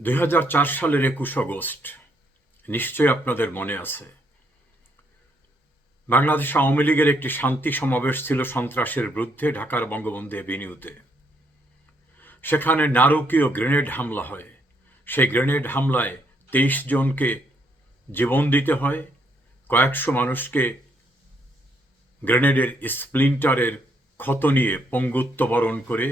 2004 সালের 21 আগস্ট নিশ্চয়ই আপনাদের মনে আছে, বাংলাদেশ আওয়ামী লীগের একটি শান্তি সমাবেশ ছিল সন্ত্রাসের বিরুদ্ধে ঢাকার বঙ্গবন্ধু এভিনিউতে। সেখানে নারকীয় গ্রেনেড হামলা হয়। সেই গ্রেনেড হামলায় 23 জনকে জীবন দিতে হয়, কয়েকশো মানুষকে গ্রেনেডের স্প্লিন্টারের ক্ষত নিয়ে পঙ্গুত্ব বরণ করে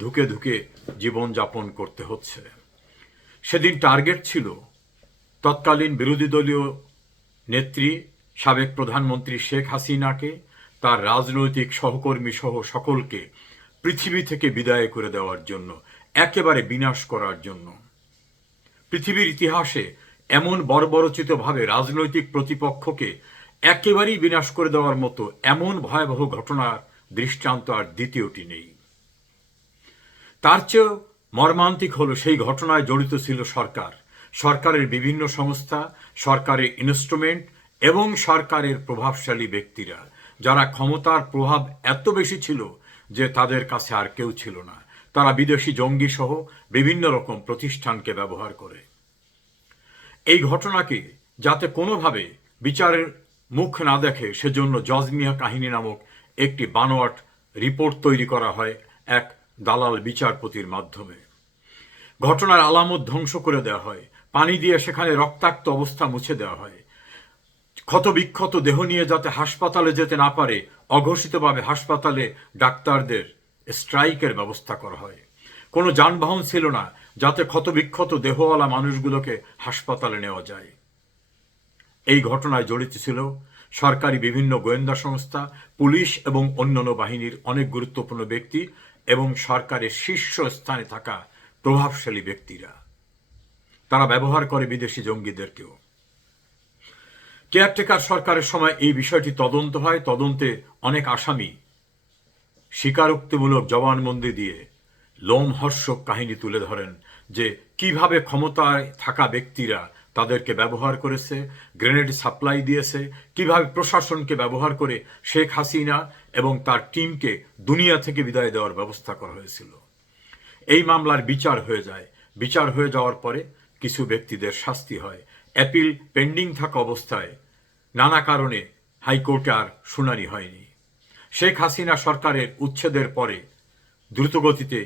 ধুকে ধুকে জীবনযাপন করতে হচ্ছে। সেদিন টার্গেট ছিল তৎকালীন বিরোধী দলীয় নেত্রী সাবেক প্রধানমন্ত্রী শেখ হাসিনাকে, তার রাজনৈতিক সহকর্মী সহ সকলকে পৃথিবী থেকে বিদায় করে দেওয়ার জন্য, একেবারে বিনাশ করার জন্য। পৃথিবীর ইতিহাসে এমন বর্বরচিতভাবে রাজনৈতিক প্রতিপক্ষকে একেবারেই বিনাশ করে দেওয়ার মতো এমন ভয়াবহ ঘটনার দৃষ্টান্ত আর দ্বিতীয়টি নেই। তার চেয়েও মর্মান্তিক হলো সেই ঘটনায় জড়িত ছিল সরকার, সরকারের বিভিন্ন সংস্থা, সরকারের ইনস্ট্রুমেন্ট এবং সরকারের প্রভাবশালী ব্যক্তিরা, যারা ক্ষমতার প্রভাব এত বেশি ছিল যে তাদের কাছে আর কেউ ছিল না। তারা বিদেশি জঙ্গি সহ বিভিন্ন রকম প্রতিষ্ঠানকে ব্যবহার করে। এই ঘটনাকে যাতে কোনোভাবে বিচারের মুখ না দেখে সেজন্য জজমিয়া কাহিনী নামক একটি বানোয়াট রিপোর্ট তৈরি করা হয় এক দালাল বিচারপতির মাধ্যমে। ঘটনার আলামত ধ্বংস করে দেওয়া হয়, পানি দিয়ে সেখানে রক্তাক্ত অবস্থা মুছে দেওয়া হয়। ক্ষতবিক্ষত দেহ নিয়ে যাতে হাসপাতালে যেতে না পারে, অঘোষিতভাবে হাসপাতালে ডাক্তারদের স্ট্রাইকের ব্যবস্থা করা হয়। কোনো যানবাহন ছিল না যাতে ক্ষতবিক্ষত দেহওয়ালা মানুষগুলোকে হাসপাতালে নেওয়া যায়। এই ঘটনায় জড়িত ছিল সরকারি বিভিন্ন গোয়েন্দা সংস্থা, পুলিশ এবং অন্যান্য বাহিনীর অনেক গুরুত্বপূর্ণ ব্যক্তি এবং সরকারের শীর্ষ স্থানে থাকা প্রভাবশালী ব্যক্তিরা। তারা ব্যবহার করে বিদেশি জঙ্গিদেরকেও। কেয়ারটেকার সরকারের সময় এই বিষয়টি তদন্ত হয়। তদন্তে অনেক আসামি স্বীকারোক্তিমূলক জবানবন্দি দিয়ে লোমহর্ষক কাহিনী তুলে ধরেন যে কিভাবে ক্ষমতায় থাকা ব্যক্তিরা তাদেরকে ব্যবহার করেছে, গ্রেনেড সাপ্লাই দিয়েছে, কিভাবে প্রশাসনকে ব্যবহার করে শেখ হাসিনা এবং তার টিমকে দুনিয়া থেকে বিদায় দেওয়ার ব্যবস্থা করা হয়েছিল। এই মামলার বিচার হয়ে যায়। বিচার হয়ে যাওয়ার পরে কিছু ব্যক্তিদের শাস্তি হয়। অ্যাপিল পেন্ডিং থাকা অবস্থায় নানা কারণে হাইকোর্টে আর শুনানি হয়নি। শেখ হাসিনা সরকারের উচ্ছেদের পরে দ্রুতগতিতে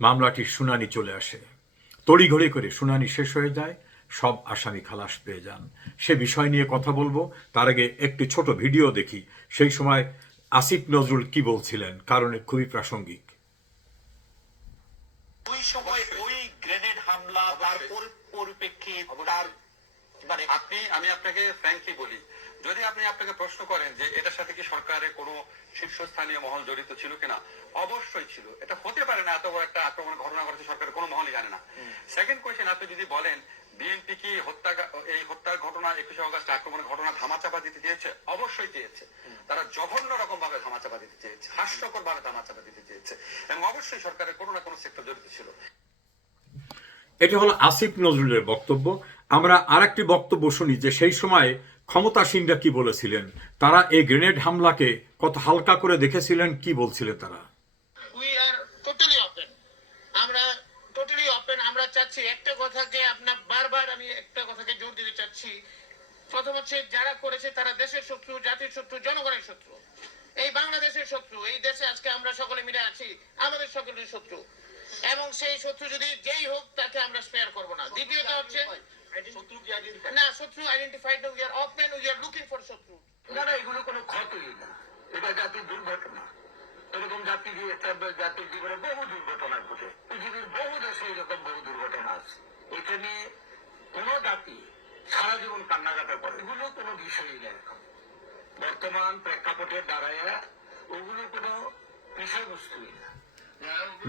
মামলাটির শুনানি চলে আসে। তড়িঘড়ি করে শুনানি শেষ হয়ে যায়, সব আসামি খালাস পেয়ে যান। সে বিষয় নিয়ে কথা বলবো, তার আগে একটি ছোট ভিডিও দেখি। সেই সময় আসিফ নজরুল কি বলছিলেন, কারণ খুবই প্রাসঙ্গিক। ওই সময় ওই গ্রেনেড হামলা তার পরিপ্রেক্ষিত তার মানে আমি আপনাকে ফ্র্যাঙ্কলি বলি, যদি আপনাকে প্রশ্ন করেন যে এটার সাথে কি সরকারের কোনো শীর্ষস্থানীয় মহল জড়িত ছিল কিনা, অবশ্যই ছিল। এটা হতে পারে না এত বড় একটা আক্রমণ ঘটনা ঘটেছে সরকারের কোনো মহলই জানে না। সেকেন্ড কোয়েশ্চেন, আপনি যদি বলেন বিএনপি কি এই হত্যার ঘটনা 21 আগস্ট আক্রমণের ঘটনা ধামাচাপা দিতে চেয়েছে, অবশ্যই চেয়েছে। তারা জঘন্য রকম ভাবে ধামাচাপা দিতে চেয়েছে, হাস্যকর ভাবে ধামাচাপা দিতে চেয়েছে, এবং অবশ্যই সরকারের কোনো না কোনো সেক্টর জড়িত ছিল। এটা হলো আসিফ নজরুলের বক্তব্য। আমরা আরেকটি বক্তব্য শুনি যে সেই সময় ক্ষমতাসীনরা কি বলেছিলেন। তারা এই গ্রেনেড হামলাকে কত হালকা করে দেখেছিলেন, কি বলছিলেন তারা। উই আর টোটালি ওপেন, আমরা টোটালি ওপেন। আমরা চাচ্ছি একটা কথাকে, আপনার বারবার আমি একটা কথাকে জোর দিতে চাচ্ছি। প্রথম হচ্ছে, যারা করেছে তারা দেশের শত্রু, জাতির শত্রু, জনগণের শত্রু, এই বাংলাদেশের শত্রু। এই দেশে আজকে আমরা সকলে মিলে আছি, আমাদের সকলের শত্রু, এবং সেই শত্রু যদি যেই হোক তাকে আমরা স্পেয়ার করব না। দ্বিতীয়ত হচ্ছে না, শত্রু আইডেন্টিফাইড না, we are open, we are looking for শত্রু। না, এগুলো কোনো ক্ষতই না, এটা জাতির দুর্ঘটনা। এরকম জাতির জীবনে বহু দুর্ঘটনা ঘটে, পৃথিবীর বহু দেশে এরকম বহু দুর্ঘটনা আছে। এখানে কোন জাতি সারা জীবন কান্নাকাটা করে, এগুলো কোনো বিষয়ই নেই। বর্তমান প্রেক্ষাপটে দাঁড়ায় ওগুলো কোনো বিষয়বস্তুই না।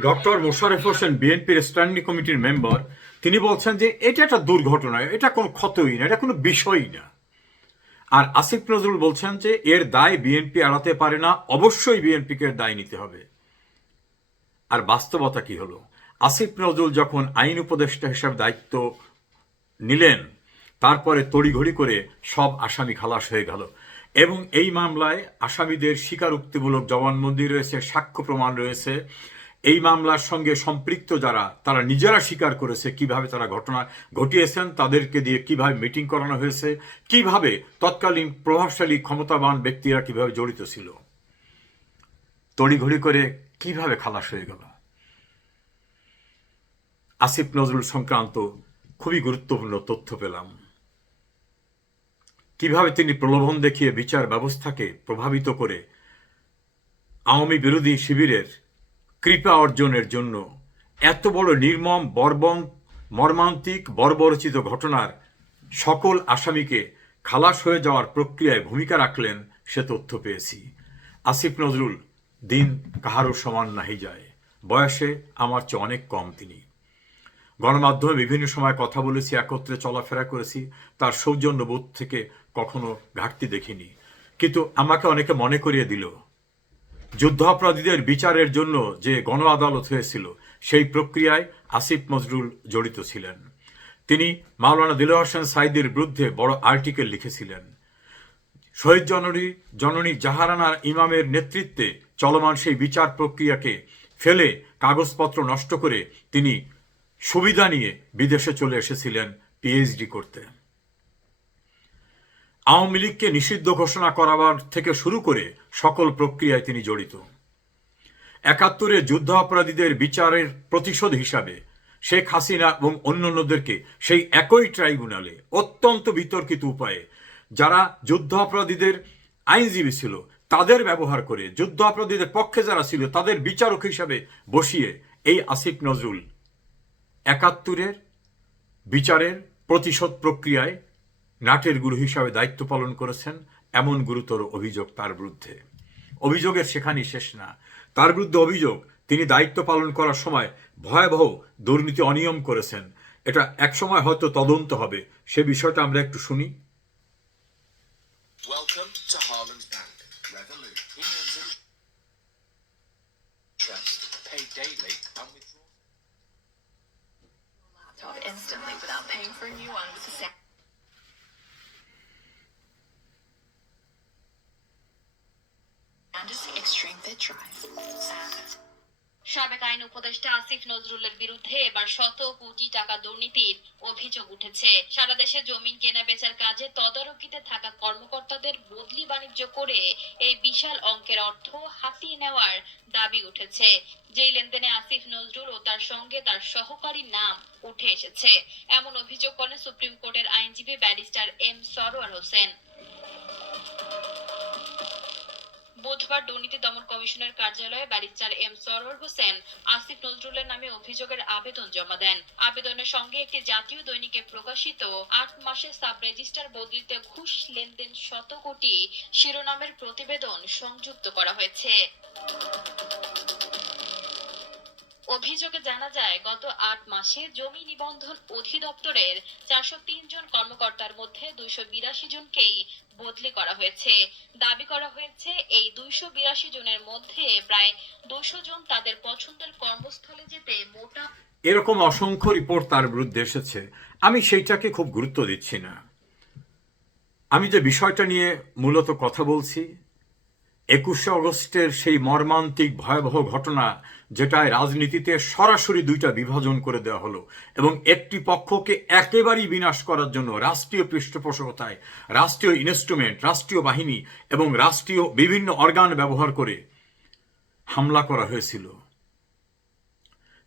ডক্টর মোশাররফ হোসেন, বিএনপির স্ট্যান্ডিং কমিটির মেম্বার, তিনি বলছেন যে এটা একটা দুর্ঘটনা, এটা কোনো ক্ষতই না, এটা কোনো বিষয়ই না। আর আসিফ নজরুল বলছেন যে এর দায় বিএনপি এড়াতে পারে না, অবশ্যই বিএনপিকে দায় নিতে হবে। আর বাস্তবতা কি হলো, আসিফ নজরুল যখন আইন উপদেষ্টা হিসেবে দায়িত্ব নিলেন, তারপরে তড়িঘড়ি করে সব আসামি খালাস হয়ে গেল এবং এই মামলায় আসামিদের স্বীকারোক্তিমূলক জবানবন্দি রয়েছে, সাক্ষ্য প্রমাণ রয়েছে এই মামলার সঙ্গে সম্পৃক্ত যারা, তারা নিজেরা স্বীকার করেছে কিভাবে তারা ঘটনা ঘটিয়েছেন, তাদেরকে দিয়ে কিভাবে মিটিং করানো হয়েছে, কিভাবে তৎকালীন প্রভাবশালী ক্ষমতাবান ব্যক্তিরা কিভাবে জড়িত ছিল। তড়িঘড়ি করে কিভাবে খালাস হয়ে গেল। আসিফ নজরুল সংক্রান্ত খুবই গুরুত্বপূর্ণ তথ্য পেলাম। কিভাবে তিনি প্রলোভন দেখিয়ে বিচার ব্যবস্থাকে প্রভাবিত করে আওয়ামী বিরোধী শিবিরের কৃপা অর্জনের জন্য এত বড় নির্মম মর্মান্তিক বর্বরচিত ঘটনার সকল আসামিকে খালাস হয়ে যাওয়ার প্রক্রিয়ায় ভূমিকা রাখলেন, সে তথ্য পেয়েছি। আসিফ নজরুল দিন কাহারও সমান নাহি যায়, বয়সে আমার চেয়ে অনেক কম তিনি। গণমাধ্যমে বিভিন্ন সময় কথা বলেছি, একত্রে চলাফেরা করেছি, তার সৌজন্যবোধ থেকে কখনো ঘাটতি দেখিনি। কিন্তু আমাকে অনেকে মনে করিয়ে দিল, যুদ্ধাপরাধীদের বিচারের জন্য যে গণ আদালত হয়েছিল সেই প্রক্রিয়ায় আসিফ নজরুল জড়িত ছিলেন। তিনি মাওলানা দিলওয়ার হোসেন সাঈদীর বিরুদ্ধে বড় আর্টিকেল লিখেছিলেন। শহীদ জননী জাহানারা ইমামের নেতৃত্বে চলমান সেই বিচার প্রক্রিয়াকে ফেলে কাগজপত্র নষ্ট করে তিনি সুবিধা নিয়ে বিদেশে চলে এসেছিলেন পিএইচডি করতে। আওয়ামী লীগকে নিষিদ্ধ ঘোষণা করাবার থেকে শুরু করে সকল প্রক্রিয়ায় তিনি জড়িত। ৭১-এ যুদ্ধাপরাধীদের বিচারের প্রতিশোধ হিসাবে শেখ হাসিনা এবং অন্যান্যদেরকে সেই একই ট্রাইব্যুনালে অত্যন্ত বিতর্কিত উপায়ে যারা যুদ্ধাপরাধীদের আইনজীবী ছিল তাদের ব্যবহার করে যুদ্ধাপরাধীদের পক্ষে যারা ছিল তাদের বিচারক হিসাবে বসিয়ে এই আসিফ নজরুল ৭১-এর বিচারের প্রতিশোধ প্রক্রিয়ায় নাটের গুরু হিসাবে দায়িত্ব পালন করেছেন। এমন গুরুতর অভিযোগ তার বিরুদ্ধে। অভিযোগের সেখানেই শেষ না, তার বিরুদ্ধে অভিযোগ তিনি দায়িত্ব পালন করার সময় ভয়াবহ দুর্নীতি অনিয়ম করেছেন। এটা একসময় হয়তো তদন্ত হবে, সে বিষয়টা আমরা একটু শুনি। Welcome to Harlan's Bank. Revolut. Millions of interest paid daily and withdrawn. Laptop instantly without paying for a new one with the SanDisk Extreme Fit Drive. SanDisk. সাবেক আইন উপদেষ্টা আসিফ নজরুলের বিরুদ্ধে এবার শত কোটি টাকা দুর্নীতির অভিযোগ উঠেছে। সারা দেশে জমিন কেনা বেচার কাজে তদারকিতে থাকা কর্মকর্তাদের বদলি বাণিজ্য করে এই বিশাল অঙ্কের অর্থ হাতিয়ে নেওয়ার দাবি উঠেছে। যেই লেনদেনে আসিফ নজরুল ও তার সঙ্গে তার সহকারীর নাম উঠে এসেছে, এমন অভিযোগ করেন সুপ্রিম কোর্টের আইনজীবী ব্যারিস্টার এম সরওয়ার হোসেন। বুধবার দুর্নীতি দমন কমিশনের কার্যালয়ে ব্যারিস্টার এম সরওয়ার হোসেন আসিফ নজরুলের নামে অভিযোগের আবেদন জমা দেন। আবেদনের সঙ্গে একটি জাতীয় দৈনিকে প্রকাশিত ৮ মাসে সাব রেজিস্ট্রার বদলিতে ঘুষ লেনদেন শত কোটি শিরোনামের প্রতিবেদন সংযুক্ত করা হয়েছে। অভিযোগে জানা যায়, গত ৮ মাসে জমি নিবন্ধন অধিদপ্তরের ৪০৩ জন কর্মকর্তার মধ্যে ২৮২ জনকেই বদলি করা হয়েছে। দাবি করা হয়েছে এই ২৮২ জনের মধ্যে প্রায় ২০০ জন তাদের পছন্দের কর্মস্থলে যেতে মোটা। এরকম অসংখ্য রিপোর্ট তার বিরুদ্ধে এসেছে। আমি সেইটাকে খুব গুরুত্ব দিচ্ছি না। আমি যে বিষয়টা নিয়ে মূলত কথা বলছি, ২১শে আগস্টের সেই মর্মান্তিক ভয়াবহ ঘটনা, যেটায় রাজনীতিতে সরাসরি দুইটা বিভাজন করে দেওয়া হলো এবং একটি পক্ষকে একেবারেই বিনাশ করার জন্য রাষ্ট্রীয় পৃষ্ঠপোষকতায় রাষ্ট্রীয় ইনস্ট্রুমেন্ট, রাষ্ট্রীয় বাহিনী এবং রাষ্ট্রীয় বিভিন্ন অর্গান ব্যবহার করে হামলা করা হয়েছিল।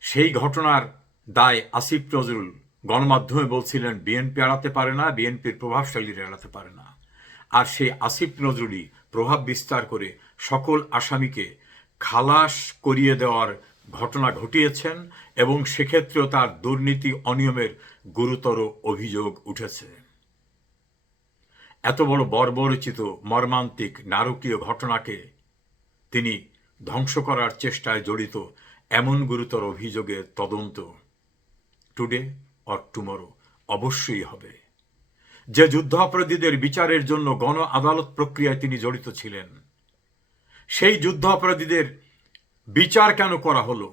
সেই ঘটনার দায় আসিফ নজরুল গণমাধ্যমে বলছিলেন বিএনপি এড়াতে পারে না, বিএনপির প্রভাবশালীরা এড়াতে পারে না। আর সেই আসিফ নজরুলই প্রভাব বিস্তার করে সকল আসামিকে খালাস করিয়ে দেওয়ার ঘটনা ঘটিয়েছেন এবং সেক্ষেত্রেও তার দুর্নীতি অনিয়মের গুরুতর অভিযোগ উঠেছে। এত বড় বর্বরচিত মর্মান্তিক নারকীয় ঘটনাকে তিনি ধ্বংস করার চেষ্টায় জড়িত, এমন গুরুতর অভিযোগের তদন্ত টুডে অর টুমরো অবশ্যই হবে। যে যুদ্ধাপরাধীদের বিচারের জন্য গণ আদালত প্রক্রিয়ায় তিনি জড়িত ছিলেন, সেই যুদ্ধাপরাধীদের বিচার কেন করা হলো,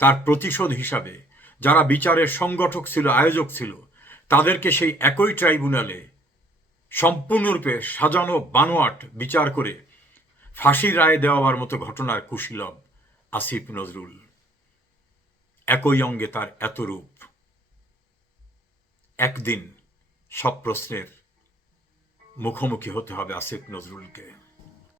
তার প্রতিশোধ হিসাবে যারা বিচারের সংগঠক ছিল, আয়োজক ছিল, তাদেরকে সেই একই ট্রাইব্যুনালে সম্পূর্ণরূপে সাজানো বানোয়াট বিচার করে ফাঁসির রায় দেওয়ার মতো ঘটনার কুশীলব আসিফ নজরুল। একই অঙ্গে তার এত রূপ। একদিন সব প্রশ্নের মুখোমুখি হতে হবে আসিফ নজরুলকে।